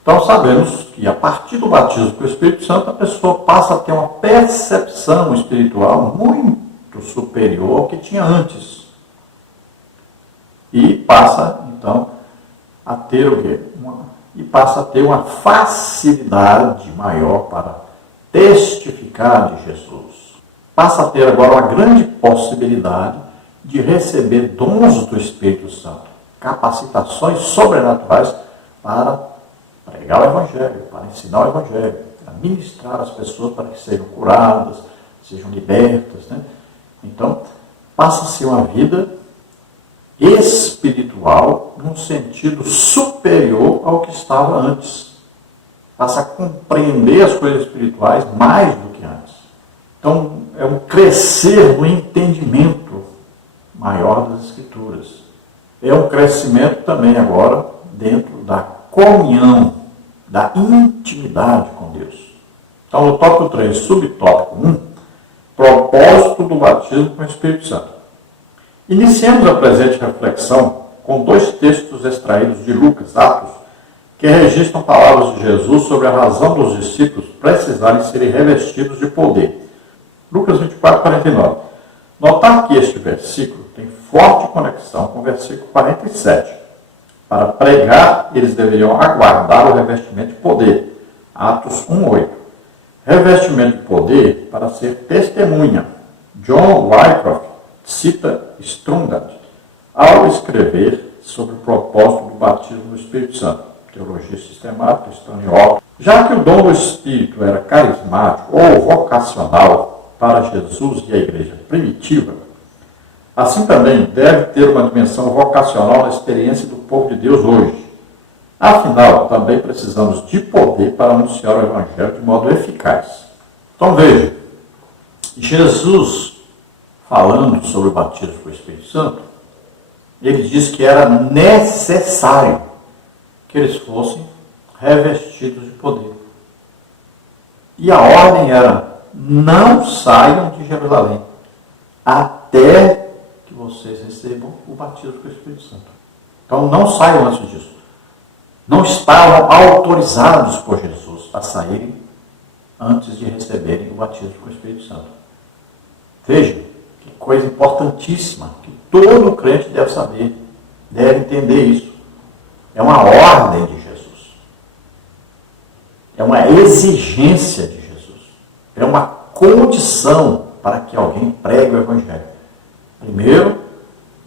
Então sabemos que a partir do batismo com o Espírito Santo a pessoa passa a ter uma percepção espiritual muito superior ao que tinha antes. E passa então a ter o quê? Passa a ter uma facilidade maior para testificar de Jesus. Passa a ter agora uma grande possibilidade de receber dons do Espírito Santo, capacitações sobrenaturais para pregar o Evangelho, para ensinar o Evangelho, para ministrar as pessoas para que sejam curadas, sejam libertas. Então, passa a ser uma vida espiritual num sentido superior ao que estava antes. Passa a compreender as coisas espirituais mais do que antes. Então, é um crescer no entendimento maior das Escrituras. É um crescimento também agora dentro da comunhão, da intimidade com Deus. Então, no tópico 3, subtópico 1, propósito do batismo com o Espírito Santo. Iniciemos a presente reflexão com dois textos extraídos de Lucas, Atos, que registram palavras de Jesus sobre a razão dos discípulos precisarem serem revestidos de poder. Lucas 24:49. Notar que este versículo tem forte conexão com o versículo 47. Para pregar, eles deveriam aguardar o revestimento de poder. Atos 1:8. Revestimento de poder para ser testemunha. John Wycliffe cita Strongad ao escrever sobre o propósito do batismo do Espírito Santo. Teologia Sistemática, Staniol. Já que o dom do Espírito era carismático ou vocacional para Jesus e a igreja primitiva, assim também deve ter uma dimensão vocacional na experiência do povo de Deus hoje. Afinal, também precisamos de poder para anunciar o Evangelho de modo eficaz. Então veja, Jesus, falando sobre o batismo com o Espírito Santo, ele diz que era necessário que eles fossem revestidos de poder. E a ordem era: não saiam de Jerusalém até que vocês recebam o batismo com o Espírito Santo. Então não saiam antes disso. Não estavam autorizados por Jesus a saírem antes de receberem o batismo com o Espírito Santo. Veja, que coisa importantíssima, que todo crente deve saber, deve entender isso. É uma ordem de Jesus. É uma exigência de Jesus. É uma condição para que alguém pregue o Evangelho. Primeiro,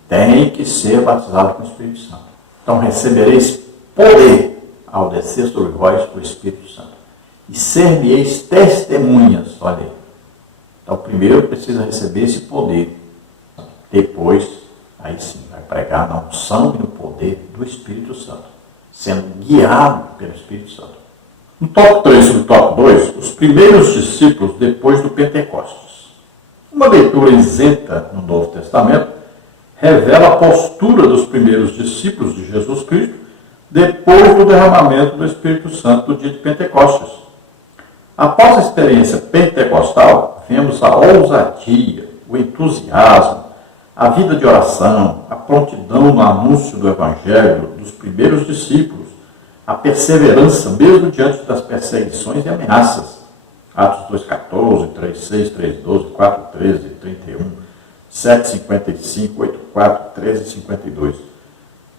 tem que ser batizado com o Espírito Santo. Então recebereis poder ao descer sobre vós o Espírito Santo. e ser-me-eis testemunhas. Olha aí. Então, primeiro precisa receber esse poder. Depois, aí sim, vai pregar na unção e no poder do Espírito Santo, sendo guiado pelo Espírito Santo. No tópico 3 e no tópico 2, os primeiros discípulos depois do Pentecostes. Uma leitura isenta no Novo Testamento revela a postura dos primeiros discípulos de Jesus Cristo depois do derramamento do Espírito Santo no dia de Pentecostes. Após a experiência pentecostal, vemos a ousadia, o entusiasmo, a vida de oração, a prontidão no anúncio do Evangelho dos primeiros discípulos, a perseverança mesmo diante das perseguições e ameaças. Atos 2,14, 3,6, 3,12, 4,13, 31, 7,55, 8,4, 13,52.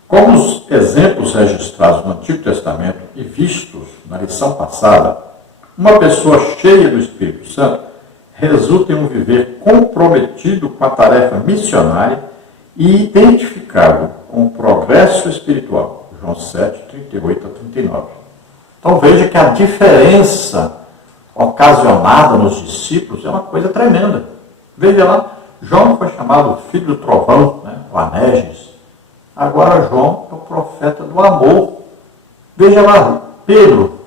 Como os exemplos registrados no Antigo Testamento e vistos na lição passada, uma pessoa cheia do Espírito Santo resulta em um viver comprometido com a tarefa missionária e identificado com o progresso espiritual. João 7, 38 a 39. Então veja que a diferença ocasionada nos discípulos é uma coisa tremenda. Veja lá, João foi chamado filho do trovão, o Anerges. Agora João é o profeta do amor. Veja lá, Pedro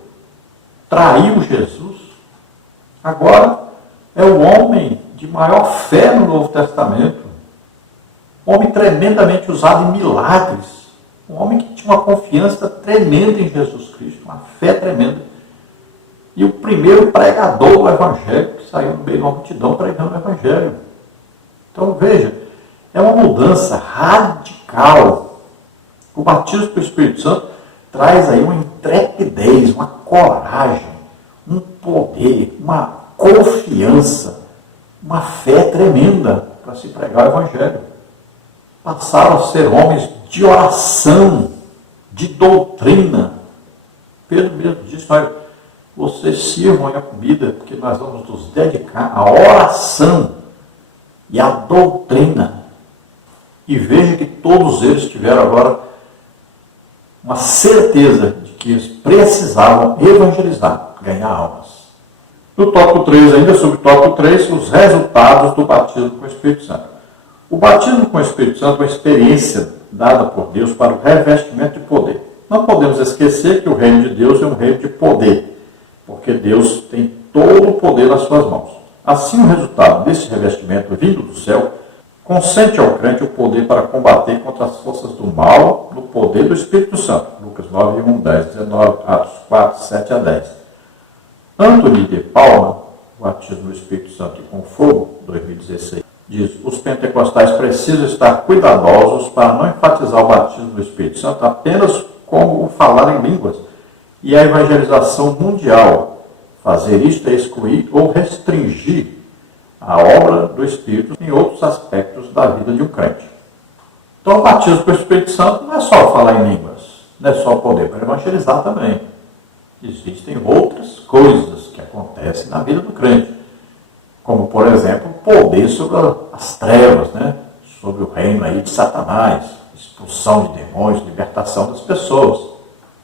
traiu Jesus. Agora é o homem de maior fé no Novo Testamento. Um homem tremendamente usado em milagres. Um homem que tinha uma confiança tremenda em Jesus Cristo, uma fé tremenda. E o primeiro pregador do Evangelho, que saiu no meio de uma multidão pregando o Evangelho. Então veja, é uma mudança radical. O batismo com o Espírito Santo traz aí uma intrepidez, uma coragem, um poder, uma confiança, uma fé tremenda para se pregar o Evangelho. Passaram a ser homens de oração, de doutrina. Pedro mesmo disse, olha, vocês sirvam a comida, porque nós vamos nos dedicar à oração e à doutrina. E veja que todos eles tiveram agora uma certeza de que eles precisavam evangelizar, ganhar almas. No tópico 3, ainda sobre o tópico 3, os resultados do batismo com o Espírito Santo. O batismo com o Espírito Santo é uma experiência dada por Deus para o revestimento de poder. Não podemos esquecer que o reino de Deus é um reino de poder, porque Deus tem todo o poder nas suas mãos. Assim, o resultado desse revestimento vindo do céu consente ao crente o poder para combater contra as forças do mal no poder do Espírito Santo. Lucas 9, 1, 10, 19, Atos 4, 7 a 10. Anthony de Palma, o batismo do Espírito Santo e com fogo, 2016, diz, os pentecostais precisam estar cuidadosos para não enfatizar o batismo do Espírito Santo apenas como o falar em línguas e a evangelização mundial. Fazer isto é excluir ou restringir a obra do Espírito em outros aspectos da vida de um crente. Então, o batismo com o Espírito Santo não é só falar em línguas, não é só poder para evangelizar também. Existem outras coisas que acontecem na vida do crente, como, por exemplo, poder sobre as trevas, sobre o reino aí de Satanás, expulsão de demônios, libertação das pessoas.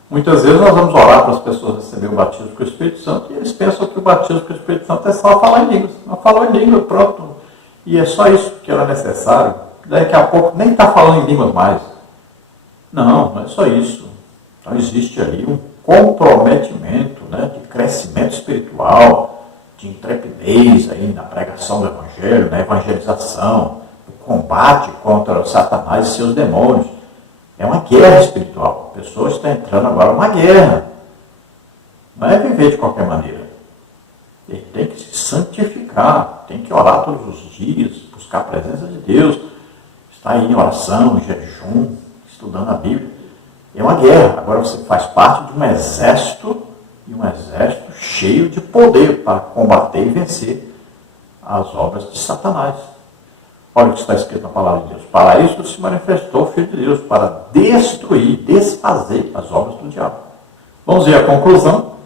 Muitas vezes nós vamos orar para as pessoas receberem o batismo com o Espírito Santo e eles pensam que o batismo com o Espírito Santo é só falar em línguas. Não falou em língua, pronto. E é só isso que era necessário. Daqui a pouco nem está falando em línguas mais. Não, não é só isso. Então existe ali um comprometimento, de crescimento espiritual, de intrepidez aí na pregação do Evangelho, na evangelização, o combate contra Satanás e seus demônios. É uma guerra espiritual. A pessoa está entrando agora numa guerra. Não é viver de qualquer maneira. Ele tem que se santificar, tem que orar todos os dias, buscar a presença de Deus, estar em oração, em jejum, estudando a Bíblia. É uma guerra. Agora você faz parte de um exército, e um exército cheio de poder para combater e vencer as obras de Satanás. Olha o que está escrito na palavra de Deus. Para isso se manifestou o Filho de Deus, para destruir, desfazer as obras do diabo. Vamos ver a conclusão.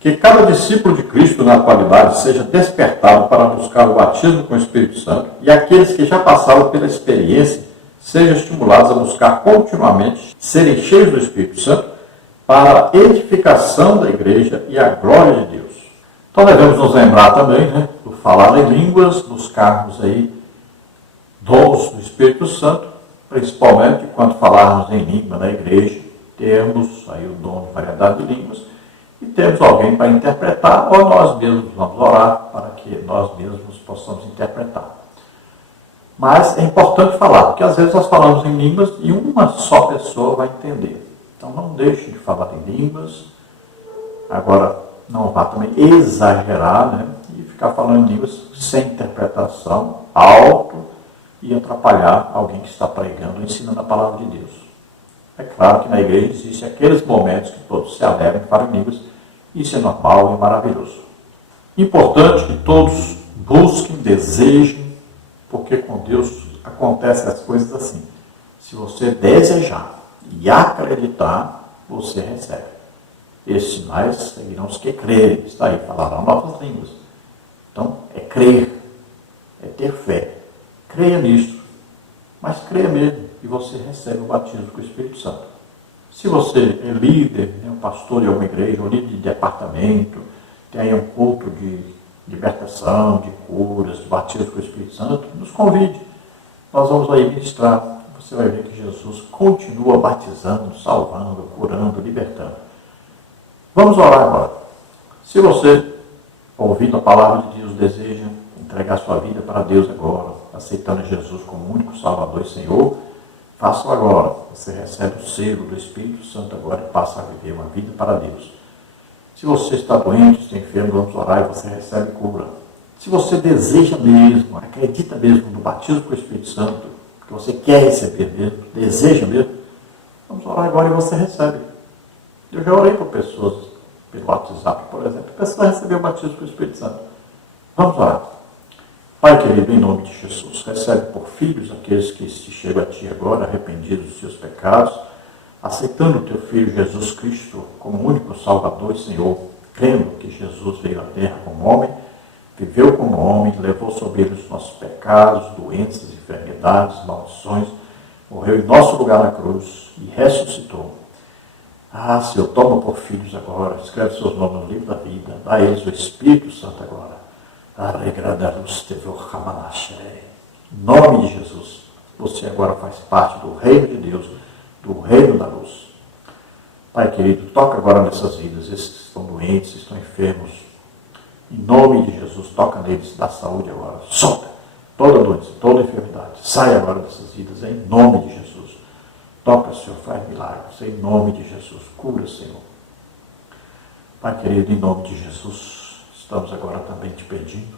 Que cada discípulo de Cristo na atualidade seja despertado para buscar o batismo com o Espírito Santo e aqueles que já passaram pela experiência sejam estimulados a buscar continuamente serem cheios do Espírito Santo para a edificação da igreja e a glória de Deus. Então devemos nos lembrar também, né, do falar em línguas, buscarmos aí dons do Espírito Santo, principalmente quando falarmos em língua na igreja, temos aí o dom de variedade de línguas e temos alguém para interpretar, ou nós mesmos vamos orar para que nós mesmos possamos interpretar. Mas é importante falar, porque às vezes nós falamos em línguas e uma só pessoa vai entender. Então não deixe de falar em línguas. Agora, não vá também exagerar, né? E ficar falando em línguas sem interpretação, alto, e atrapalhar alguém que está pregando, ensinando a palavra de Deus. É claro que na igreja existem aqueles momentos que todos se alegram e falam em línguas. Isso é normal e maravilhoso. Importante que todos busquem, desejem, porque com Deus acontecem as coisas assim. Se você desejar e acreditar, você recebe. Esses sinais seguirão os que crerem. Está aí, falarão novas línguas. Então, é crer, é ter fé. Creia nisso, mas creia mesmo e você recebe o batismo com o Espírito Santo. Se você é líder, é um pastor de alguma igreja, ou líder de departamento, tem aí um culto de libertação, de curas, de batismo com o Espírito Santo, nos convide. Nós vamos aí ministrar. Você vai ver que Jesus continua batizando, salvando, curando, libertando. Vamos orar agora. Se você, ouvindo a palavra de Deus, deseja entregar sua vida para Deus agora, aceitando Jesus como único Salvador e Senhor, faça-o agora. Você recebe o selo do Espírito Santo agora e passa a viver uma vida para Deus. Se você está doente, está enfermo, vamos orar e você recebe cura. Se você deseja mesmo, acredita mesmo no batismo com o Espírito Santo, que você quer receber mesmo, deseja mesmo, vamos orar agora e você recebe. Eu já orei por pessoas pelo WhatsApp, por exemplo, a pessoa recebeu o batismo com o Espírito Santo. Vamos orar. Pai querido, em nome de Jesus, recebe por filhos aqueles que se chegam a Ti agora, arrependidos dos seus pecados, aceitando o Teu Filho Jesus Cristo como único Salvador e Senhor, crendo que Jesus veio à terra como homem, viveu como homem, levou sobre ele os nossos pecados, doenças, enfermidades, maldições, morreu em nosso lugar na cruz e ressuscitou. Ah, Senhor, toma por filhos agora, escreve seus nomes no livro da vida, dá a eles o Espírito Santo agora. Em nome de Jesus, você agora faz parte do reino de Deus, do reino da luz. Pai querido, toca agora nessas vidas, esses que estão doentes, estão enfermos. Em nome de Jesus, toca neles, dá saúde agora. Solta toda doença, toda enfermidade. Sai agora dessas vidas, em nome de Jesus. Toca, Senhor, faz milagres, em nome de Jesus. Cura, Senhor. Pai querido, em nome de Jesus, estamos agora também te pedindo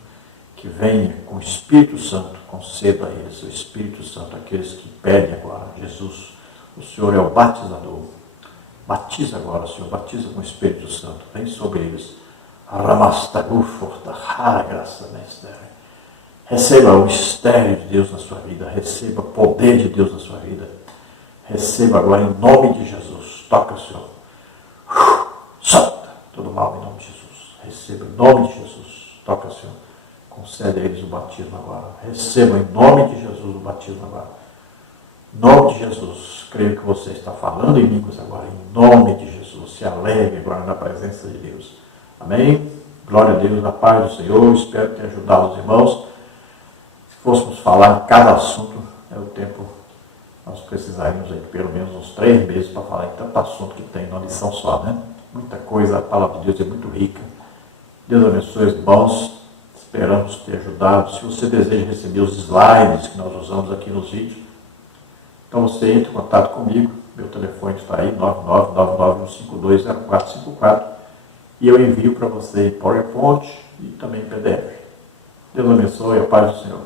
que venha com o Espírito Santo, conceda a eles o Espírito Santo, aqueles que pedem agora. Jesus, o Senhor é o batizador. Batiza agora, Senhor, batiza com o Espírito Santo. Vem sobre eles. Receba o mistério de Deus na sua vida. Receba o poder de Deus na sua vida. Receba agora em nome de Jesus. Toca, Senhor. Solta todo mal em nome de Jesus. Receba em nome de Jesus. Toca, Senhor. Concede a eles o batismo agora. Receba em nome de Jesus o batismo agora. Em nome de Jesus. Creio que você está falando em línguas agora. Em nome de Jesus. Se alegre agora na presença de Deus. Amém? Glória a Deus, a paz do Senhor. Espero ter ajudado os irmãos. Se fôssemos falar em cada assunto, é o tempo. Nós precisaríamos aí de pelo menos uns 3 meses para falar em tanto assunto que tem numa lição só, né? Muita coisa, a palavra de Deus é muito rica. Deus abençoe os irmãos. Esperamos ter ajudado. Se você deseja receber os slides que nós usamos aqui nos vídeos, então você entra em contato comigo. Meu telefone está aí, 99951520454. E eu envio para você em PowerPoint e também em PDF. Deus abençoe, a paz do Senhor.